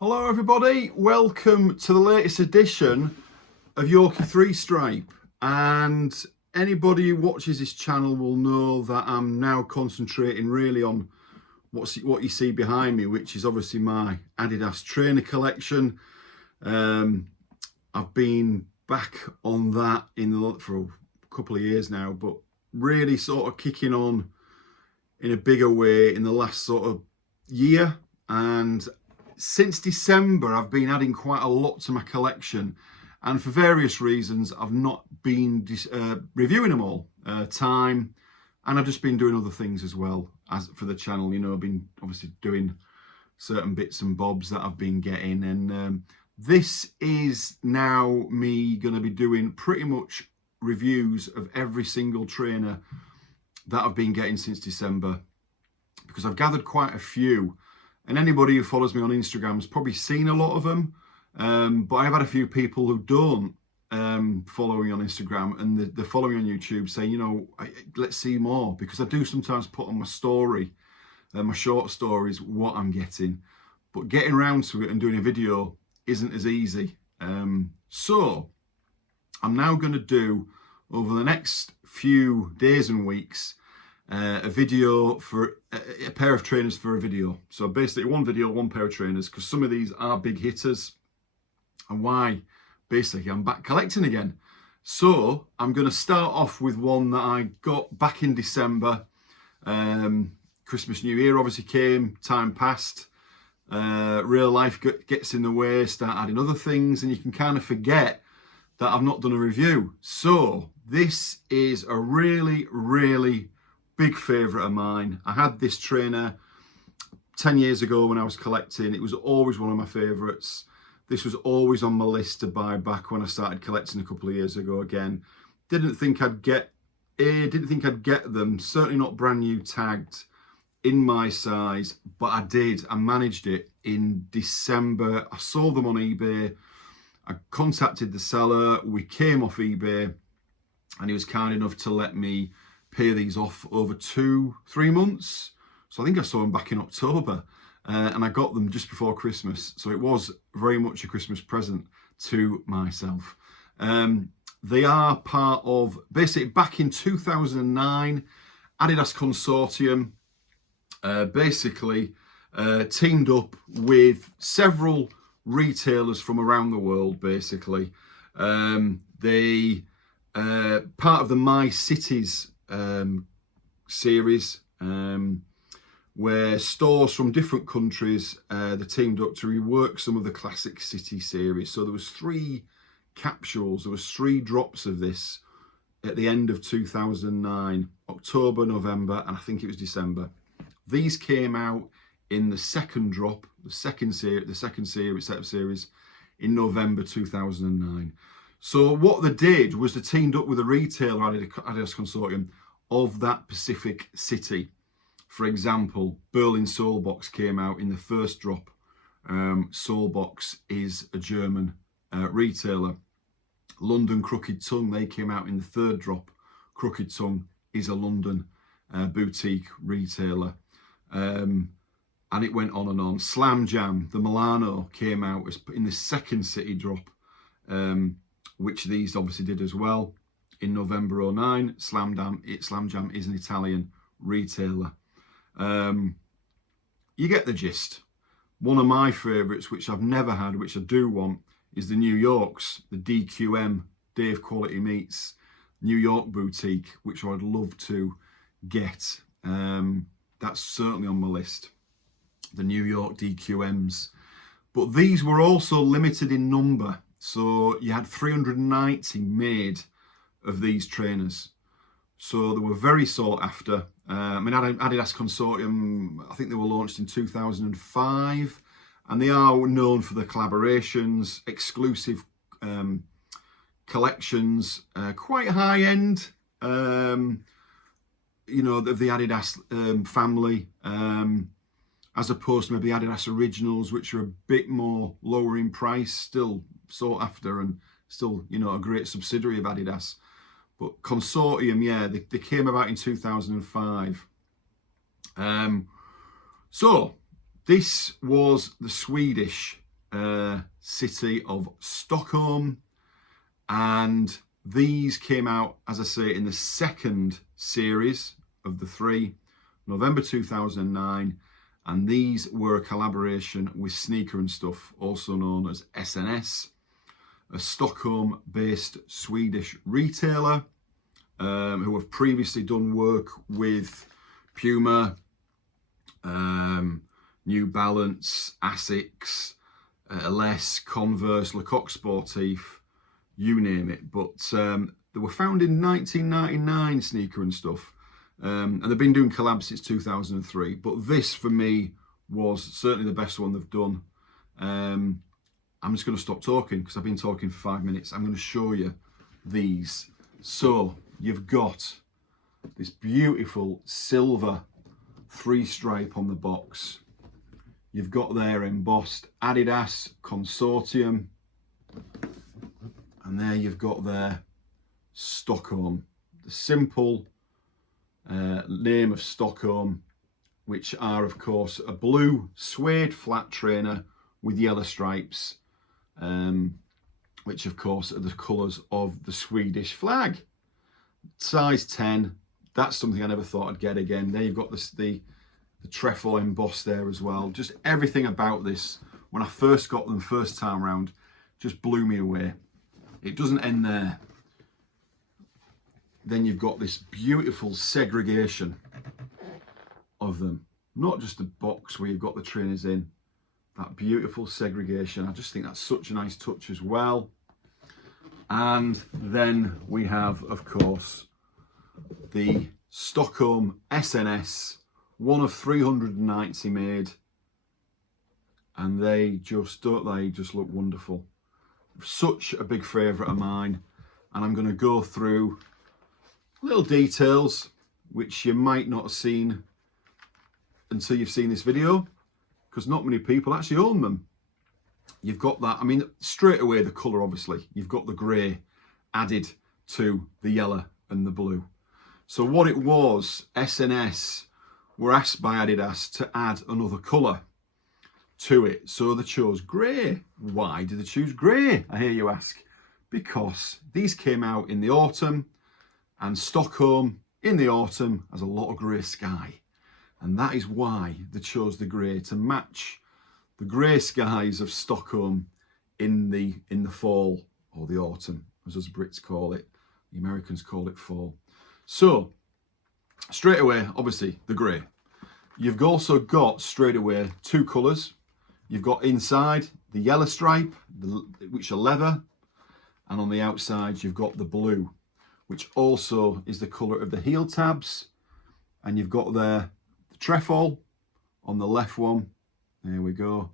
Hello everybody, welcome to the latest edition of Yorkshire 3 Stripe, and anybody who watches this channel will know that I'm now concentrating really on what you see behind me, which is obviously my Adidas trainer collection. I've been back on that for a couple of years now, but really sort of kicking on in a bigger way in the last sort of year. And since December, I've been adding quite a lot to my collection, and for various reasons, I've not been reviewing them all. Time, and I've just been doing other things as well as for the channel. You know, I've been obviously doing certain bits and bobs that I've been getting, and this is now me going to be doing pretty much reviews of every single trainer that I've been getting since December, because I've gathered quite a few. And anybody who follows me on Instagram has probably seen a lot of them. But I've had a few people who don't follow me on Instagram and they're following me on YouTube saying, you know, let's see more. Because I do sometimes put on my story, my short stories, what I'm getting. But getting around to it and doing a video isn't as easy. So I'm now going to do, over the next few days and weeks, a video for a pair of trainers for a video. So basically one video, one pair of trainers, because some of these are big hitters, and why basically I'm back collecting again. So I'm going to start off with one that I got back in December. Christmas, New Year obviously came, time passed, real life gets in the way, start adding other things, and you can kind of forget that I've not done a review. So this is a really big favourite of mine. I had this trainer 10 years ago when I was collecting. It was always one of my favourites. This was always on my list to buy back when I started collecting a couple of years ago again. Didn't think I'd get them, certainly not brand new tagged in my size, but I did. I managed it in December. I sold them on eBay. I contacted the seller. We came off eBay and he was kind enough to let me pay these off over 2-3 months. So I think I saw them back in October, and I got them just before Christmas. So it was very much a Christmas present to myself. They are part of, basically back in 2009, Adidas Consortium teamed up with several retailers from around the world, basically. They part of the My Cities series, where stores from different countries they teamed up to rework some of the classic city series. So there was 3 capsules, there was 3 drops of this at the end of 2009, October, November, and I think it was December. These came out in the second drop, the second set of series in November 2009. So what they did was they teamed up with a retailer, Adidas Consortium, of that Pacific city. For example, Berlin Solebox came out in the first drop. Solebox is a German retailer. London Crooked Tongue, they came out in the third drop. Crooked Tongue is a London boutique retailer. And it went on and on. Slam Jam, the Milano, came out in the second city drop, which these obviously did as well. In November 2009, Slam Jam is an Italian retailer. You get the gist. One of my favourites, which I've never had, which I do want, is the New York's, the DQM, Dave Quality Meats, New York boutique, which I'd love to get. That's certainly on my list, the New York DQMs. But these were also limited in number. So you had 390 made of these trainers. So they were very sought after. I mean, Adidas Consortium, I think they were launched in 2005, and they are known for their collaborations, exclusive collections, quite high end, you know, of the Adidas family, as opposed to maybe Adidas Originals, which are a bit more lower in price, still sought after and still, you know, a great subsidiary of Adidas. But Consortium, yeah, they came about in 2005. So this was the Swedish city of Stockholm, and these came out, as I say, in the second series of the 3, November 2009, and these were a collaboration with Sneaker and Stuff, also known as SNS, a Stockholm-based Swedish retailer who have previously done work with Puma, New Balance, Asics, LS, Converse, Lecoq Sportif, you name it. But they were founded in 1999, Sneaker and Stuff, and they've been doing collabs since 2003. But this, for me, was certainly the best one they've done. I'm just going to stop talking because I've been talking for 5 minutes. I'm going to show you these. So you've got this beautiful silver 3-stripe on the box. You've got there embossed Adidas Consortium, and there you've got there Stockholm, the simple name of Stockholm, which are of course a blue suede flat trainer with yellow stripes, which of course are the colours of the Swedish flag. Size 10, that's something I never thought I'd get again. There you've got the trefoil embossed there as well. Just everything about this, when I first got them first time round, just blew me away. It doesn't end there. Then you've got this beautiful segregation of them. Not just the box where you've got the trainers in, that beautiful segregation. I just think that's such a nice touch as well. And then we have, of course, the Stockholm SNS, one of 390 made, and they just look wonderful. Such a big favourite of mine, and I'm going to go through little details which you might not have seen until you've seen this video, because not many people actually own them. You've got that, I mean, straight away the colour, obviously. You've got the grey added to the yellow and the blue. So what it was, SNS were asked by Adidas to add another colour to it. So they chose grey. Why did they choose grey, I hear you ask? Because these came out in the autumn, and Stockholm in the autumn has a lot of grey sky. And that is why they chose the grey, to match the grey skies of Stockholm in the fall, or the autumn, as us Brits call it. The Americans call it fall. So straight away, obviously the grey. You've also got straight away 2 colours. You've got inside the yellow stripe, which are leather, and on the outside you've got the blue, which also is the colour of the heel tabs. And you've got there the trefoil on the left one. There we go.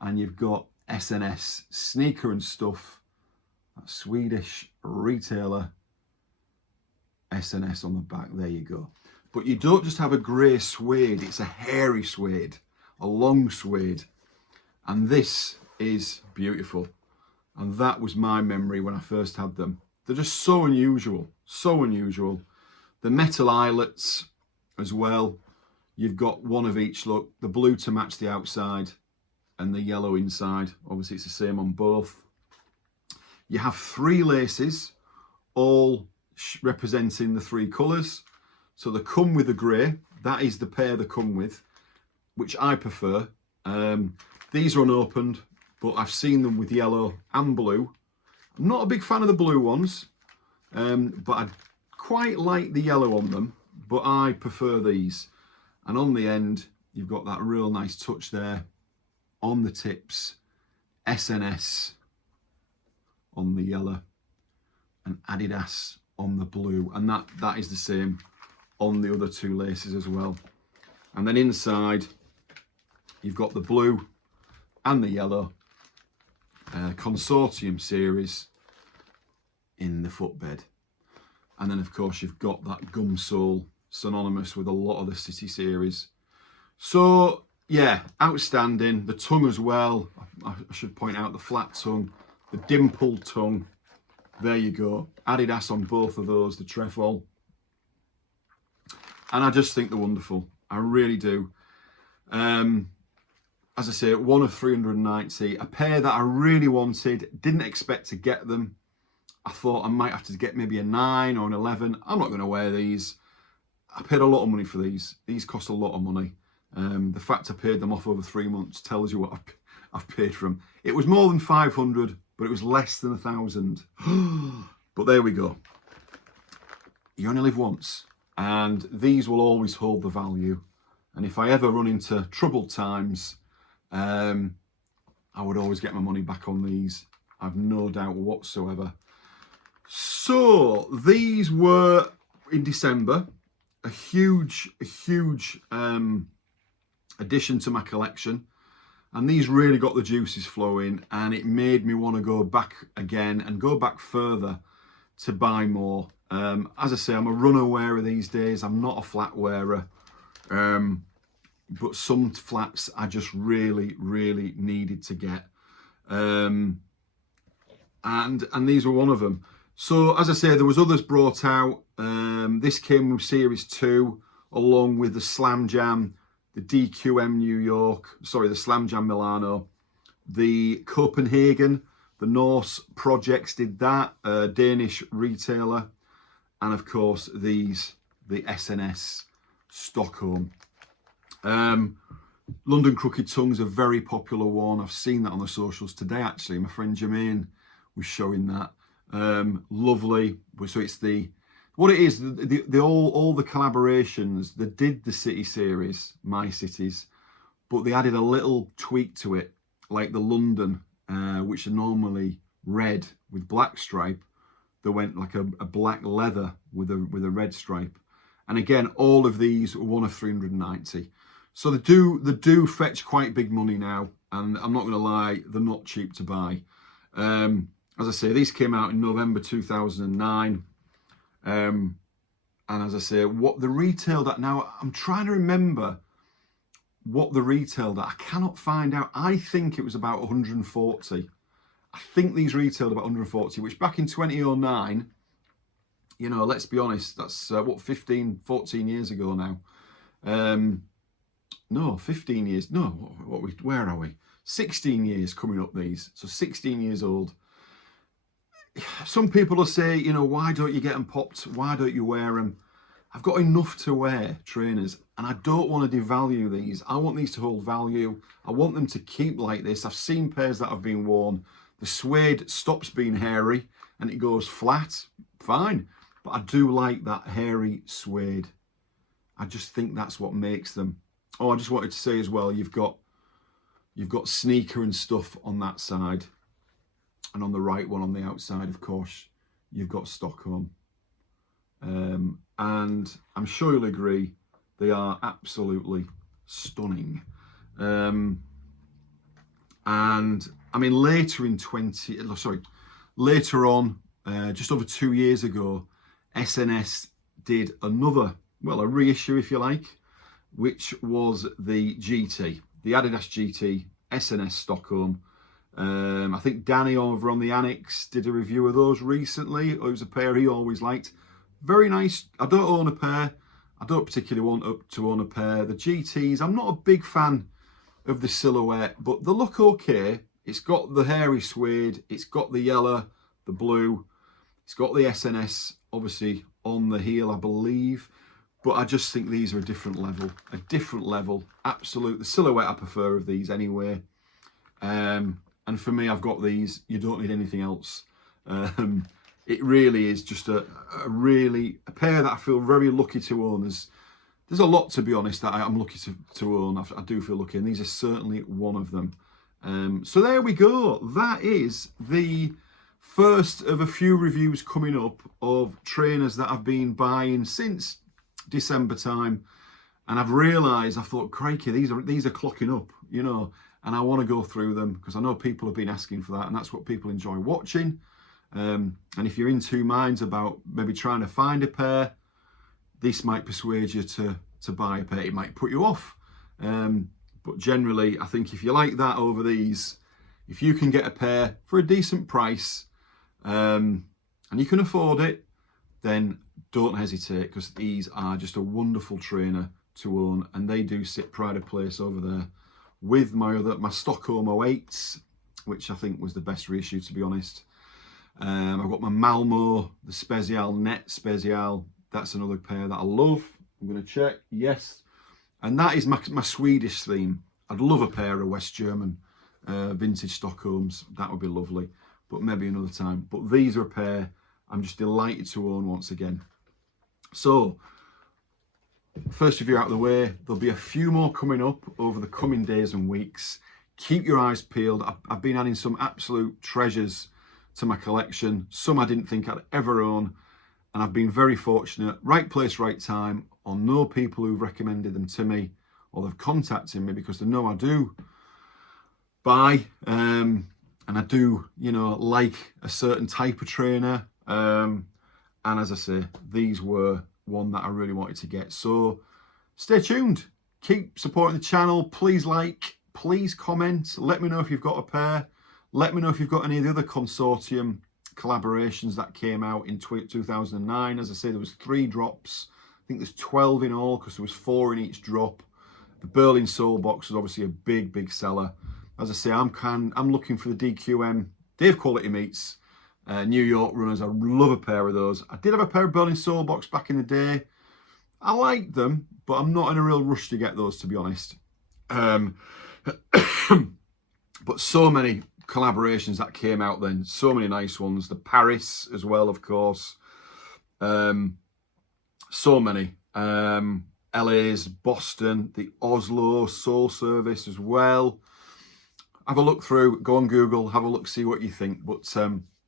And you've got SNS Sneaker and Stuff, that Swedish retailer, SNS on the back. There you go. But you don't just have a grey suede, it's a hairy suede, a long suede. And this is beautiful. And that was my memory when I first had them. They're just so unusual, so unusual. The metal eyelets as well. You've got one of each, look, the blue to match the outside and the yellow inside. Obviously it's the same on both. You have 3 laces, all representing the 3 colours. So they come with the grey, that is the pair they come with, which I prefer. These are unopened, but I've seen them with yellow and blue. I'm not a big fan of the blue ones, but I quite like the yellow on them, but I prefer these. And on the end, you've got that real nice touch there on the tips, SNS on the yellow and Adidas on the blue, and that is the same on the other 2 laces as well. And then inside you've got the blue and the yellow Consortium series in the footbed. And then of course you've got that gum sole synonymous with a lot of the City series. So yeah, outstanding. The tongue as well, I should point out the flat tongue, the dimpled tongue. There you go, Adidas on both of those, the trefoil. And I just think they're wonderful, I really do. as I say, one of 390, a pair that I really wanted, didn't expect to get them. I thought I might have to get maybe a 9 or an 11. I'm not going to wear these. I paid a lot of money for these. These cost a lot of money. The fact I paid them off over 3 months tells you what I've paid for them. It was more than 500, but it was less than 1,000. But there we go. You only live once, and these will always hold the value. And if I ever run into troubled times, I would always get my money back on these. I've no doubt whatsoever. So these were in December, a huge addition to my collection, and these really got the juices flowing, and it made me want to go back again and go back further to buy more. As I say, I'm a runner wearer these days. I'm not a flat wearer, but some flats I just really needed to get, and these were one of them. So as I say, there was others brought out. This came with Series 2, along with the Slam Jam, the DQM New York, sorry, the Slam Jam Milano, the Copenhagen, the Norse Projects did that, a Danish retailer, and of course these, the SNS Stockholm. London Crooked Tongue's a very popular one. I've seen that on the socials today, actually. My friend Jermaine was showing that. Lovely. So it's what it is, all the collaborations. They did the city series, My Cities, but they added a little tweak to it, like the London, which are normally red with black stripe. They went like a black leather with a red stripe. And again, all of these were one of 390. So they do fetch quite big money now, and I'm not going to lie, they're not cheap to buy. As I say, these came out in November 2009. And as I say, what the retailed at now, I'm trying to remember what the retailed at. I cannot find out. I think it was about 140. I think these retailed about 140, which back in 2009, you know, let's be honest, that's what, 15, 14 years ago now. No, 15 years. No, where are we? 16 years coming up these. So 16 years old. Some people will say, you know, why don't you get them popped? Why don't you wear them? I've got enough to wear, trainers, and I don't want to devalue these. I want these to hold value. I want them to keep like this. I've seen pairs that have been worn. The suede stops being hairy and it goes flat. Fine. But I do like that hairy suede. I just think that's what makes them. Oh, I just wanted to say as well, you've got sneaker and stuff on that side. And on the right one on the outside, of course, you've got Stockholm. And I'm sure you'll agree, they are absolutely stunning. And I mean, later on, just over 2 years ago, SNS did another, well, a reissue, if you like, which was the GT, the Adidas GT, SNS Stockholm. I think Danny over on the Annex did a review of those recently. It was a pair he always liked. Very nice. I don't own a pair. I don't particularly want to own a pair. The GTs, I'm not a big fan of the silhouette, but they look okay. It's got the hairy suede. It's got the yellow, the blue. It's got the SNS, obviously, on the heel, I believe. But I just think these are a different level. A different level. Absolute. The silhouette I prefer of these anyway. And for me, I've got these. You don't need anything else. It really is just a pair that I feel very lucky to own. There's a lot, to be honest, that I'm lucky to own. I do feel lucky, and these are certainly one of them. So there we go. That is the first of a few reviews coming up of trainers that I've been buying since December time. And I've realised, I thought, crikey, these are clocking up, you know, and I want to go through them because I know people have been asking for that, and that's what people enjoy watching. And if you're in two minds about maybe trying to find a pair, this might persuade you to buy a pair. It might put you off. But generally, I think if you like that over these, if you can get a pair for a decent price, and you can afford it, then don't hesitate, because these are just a wonderful trainer to own, and they do sit pride of place over there with my Stockholm 08s, which I think was the best reissue, to be honest. I've got my Malmo, the Special, Net Special. That's another pair that I love. I'm going to check. Yes. And that is my Swedish theme. I'd love a pair of West German vintage Stockholms. That would be lovely. But maybe another time. But these are a pair I'm just delighted to own once again. So, first review out of the way. There'll be a few more coming up over the coming days and weeks. Keep your eyes peeled. I've been adding some absolute treasures to my collection. Some I didn't think I'd ever own. And I've been very fortunate. Right place, right time. Or know people who've recommended them to me. Or they've contacted me because they know I do buy. And I do, you know, like a certain type of trainer. And as I say, these were one that I really wanted to get. So stay tuned. Keep supporting the channel. Please like, please comment. Let me know if you've got a pair. Let me know if you've got any of the other Consortium collaborations that came out in 2009. As I say, there was 3 drops. I think there's 12 in all because there was 4 in each drop. The Berlin Soul box is obviously a big seller. As I say, I'm looking for the DQM Dave Quality Meets New York runners. I love a pair of those. I did have a pair of Berlin Soul box back in the day. I liked them, but I'm not in a real rush to get those, to be honest. But so many collaborations that came out then, so many nice ones. The Paris as well, of course. So many. LA's, Boston, the Oslo Soul Service as well. Have a look through, go on Google, have a look, see what you think. But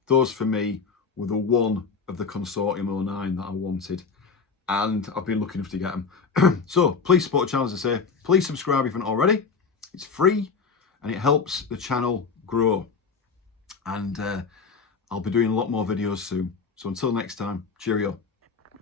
those for me were the one of the Consortium 09 that I wanted. And I've been lucky enough to get them. So please support the channel, as I say. Please subscribe if you're not already. It's free and it helps the channel grow. And I'll be doing a lot more videos soon. So until next time, cheerio.